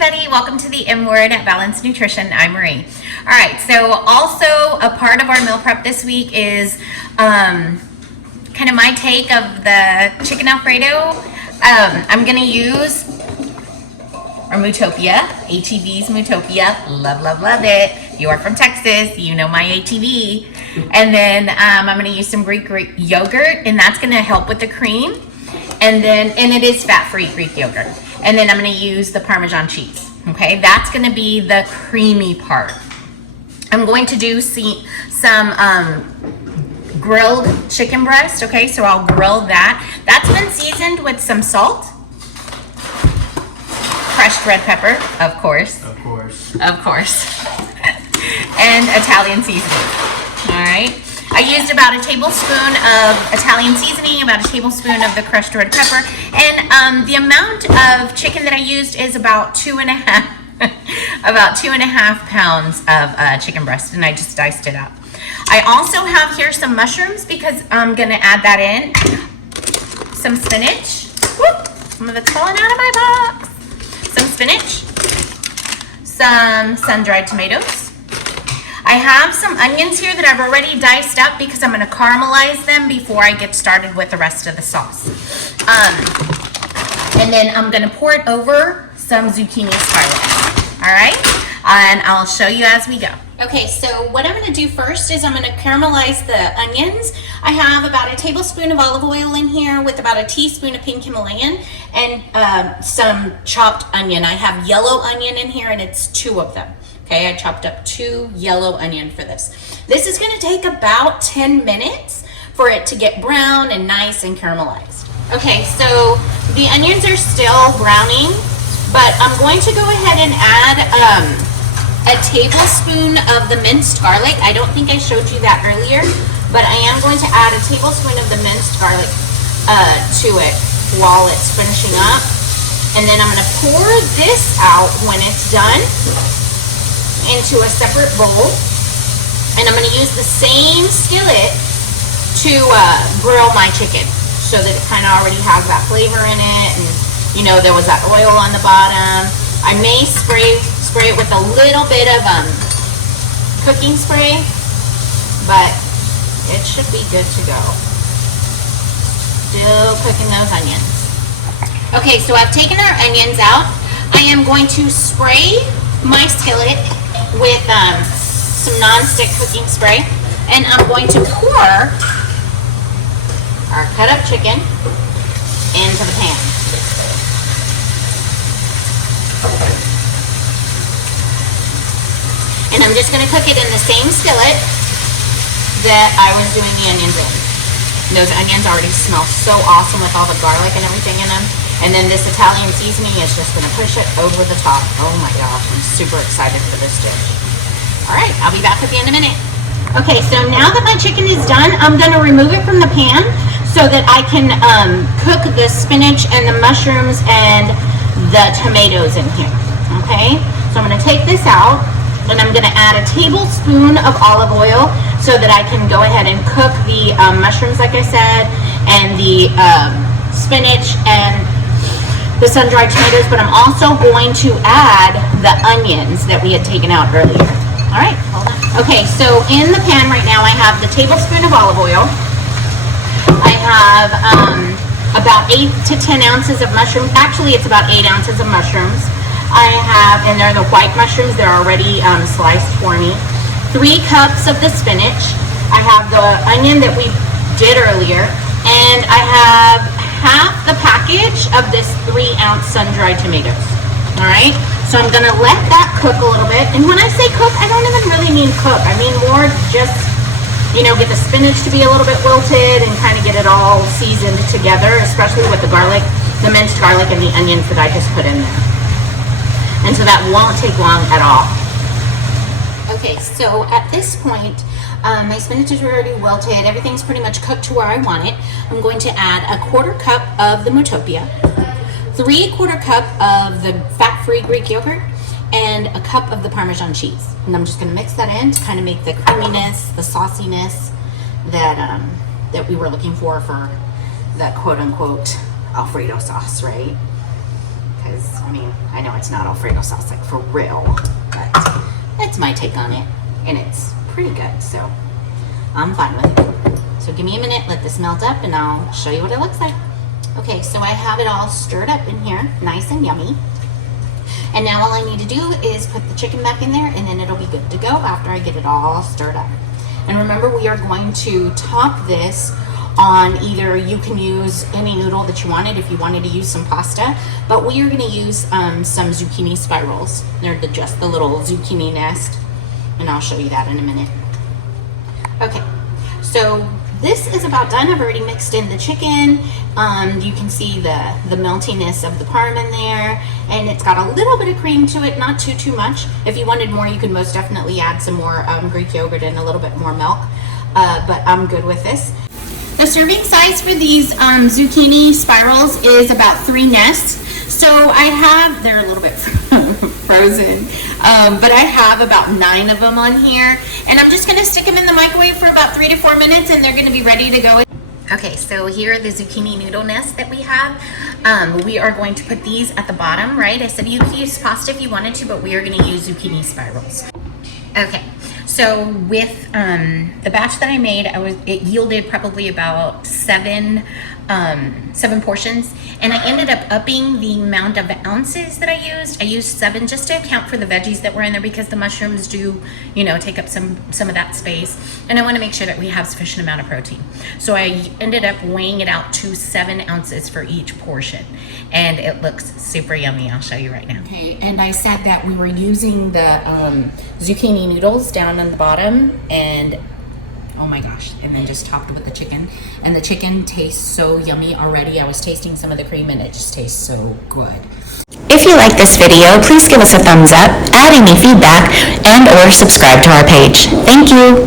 everybody, welcome to the M Word at Balanced Nutrition. I'm Marie. All right, so also a part of our meal prep this week is kind of my take of the chicken Alfredo. I'm gonna use our Mootopia, HEB's Mootopia. Love, love, love it. You are from Texas, you know my HEB. And then I'm gonna use some Greek yogurt, and that's gonna help with the cream. And it is fat-free Greek yogurt. And then I'm gonna use the Parmesan cheese, okay? That's gonna be the creamy part. I'm going to do some grilled chicken breast, okay? So I'll grill that. That's been seasoned with some salt, crushed red pepper, of course. Of course. Of course. And Italian seasoning, all right? I used about a tablespoon of Italian seasoning, about a tablespoon of the crushed red pepper, and the amount of chicken that I used is about 2.5 pounds of chicken breast, and I just diced it up. I also have here some mushrooms because I'm gonna add that in. Some spinach. Whoop, some of it's falling out of my box. Some spinach. Some sun-dried tomatoes. I have some onions here that I've already diced up because I'm going to caramelize them before I get started with the rest of the sauce. And then I'm going to pour it over some zucchini scarlet. All right? And I'll show you as we go. Okay, so what I'm going to do first is I'm going to caramelize the onions. I have about a tablespoon of olive oil in here with about a teaspoon of pink Himalayan and some chopped onion. I have yellow onion in here, and it's 2 of them. Okay, I chopped up 2 yellow onion for this. This is gonna take about 10 minutes for it to get brown and nice and caramelized. Okay, so the onions are still browning, but I'm going to go ahead and add a tablespoon of the minced garlic. I don't think I showed you that earlier, but I am going to add a tablespoon of the minced garlic to it while it's finishing up. And then I'm gonna pour this out when it's done into a separate bowl, and I'm going to use the same skillet to grill my chicken so that it kind of already has that flavor in it, and you know there was that oil on the bottom. I may spray it with a little bit of cooking spray, but it should be good to go. Still cooking those onions. Okay, so I've taken our onions out. I am going to spray my skillet with some non-stick cooking spray, and I'm going to pour our cut up chicken into the pan. And I'm just going to cook it in the same skillet that I was doing the onions in. Those onions already smell so awesome with all the garlic and everything in them. And then this Italian seasoning is just gonna push it over the top. Oh my gosh, I'm super excited for this dish. All right, I'll be back at the end of a minute. Okay, so now that my chicken is done, I'm gonna remove it from the pan so that I can cook the spinach and the mushrooms and the tomatoes in here, okay? So I'm gonna take this out, and I'm gonna add a tablespoon of olive oil so that I can go ahead and cook the mushrooms, like I said, and the spinach and the sun-dried tomatoes, but I'm also going to add the onions that we had taken out earlier. All right, hold on. Okay, so in the pan right now, I have the tablespoon of olive oil. I have about 8 to 10 ounces of mushrooms. Actually, it's about 8 ounces of mushrooms. I have, and they're the white mushrooms. They're already sliced for me. 3 cups of the spinach. I have the onion that we did earlier, and I have half the package of this 3-ounce sun-dried tomatoes. All right, so I'm gonna let that cook a little bit. And when I say cook, I don't even really mean cook. I mean more just, you know, get the spinach to be a little bit wilted and kind of get it all seasoned together, especially with the garlic, the minced garlic and the onions that I just put in there. And so that won't take long at all. Okay, so at this point, my spinach is already wilted. Everything's pretty much cooked to where I want it. I'm going to add a 1/4 cup of the Mootopia, 3/4 cup of the fat-free Greek yogurt, and a cup of the Parmesan cheese. And I'm just going to mix that in to kind of make the creaminess, the sauciness that we were looking for that quote-unquote Alfredo sauce, right? because, I mean, I know it's not Alfredo sauce, like for real, but that's my take on it, and it's pretty good, so I'm fine with it. So give me a minute, let this melt up, and I'll show you what it looks like. Okay, so I have it all stirred up in here, nice and yummy. And now all I need to do is put the chicken back in there, and then it'll be good to go after I get it all stirred up. And remember, we are going to top this on either, you can use any noodle that you wanted if you wanted to use some pasta, but we are going to use some zucchini spirals. They're just the little zucchini nest, and I'll show you that in a minute. Okay, so this is about done. I've already mixed in the chicken. You can see the meltiness of the parm in there, and it's got a little bit of cream to it, not too much. If you wanted more, you could most definitely add some more Greek yogurt and a little bit more milk, but I'm good with this. The serving size for these zucchini spirals is about 3 nests. So I have, they're a little bit frozen, but I have about 9 of them on here, and I'm just going to stick them in the microwave for about 3 to 4 minutes, and they're going to be ready to go. Okay, so here are the zucchini noodle nests that we have. We are going to put these at the bottom, right? I said you could use pasta if you wanted to, but we are going to use zucchini spirals. Okay, so with the batch that I made, it yielded probably about 7 portions, and I ended up upping the amount of ounces that I used. I used 7 just to account for the veggies that were in there, because the mushrooms do, you know, take up some of that space, and I want to make sure that we have sufficient amount of protein. So I ended up weighing it out to 7 ounces for each portion, and it looks super yummy. I'll show you right now. Okay, and I said that we were using the zucchini noodles down on the bottom, and oh my gosh, and then just topped with the chicken. And the chicken tastes so yummy already. I was tasting some of the cream, and it just tastes so good. If you like this video, please give us a thumbs up, add any feedback, and or subscribe to our page. Thank you.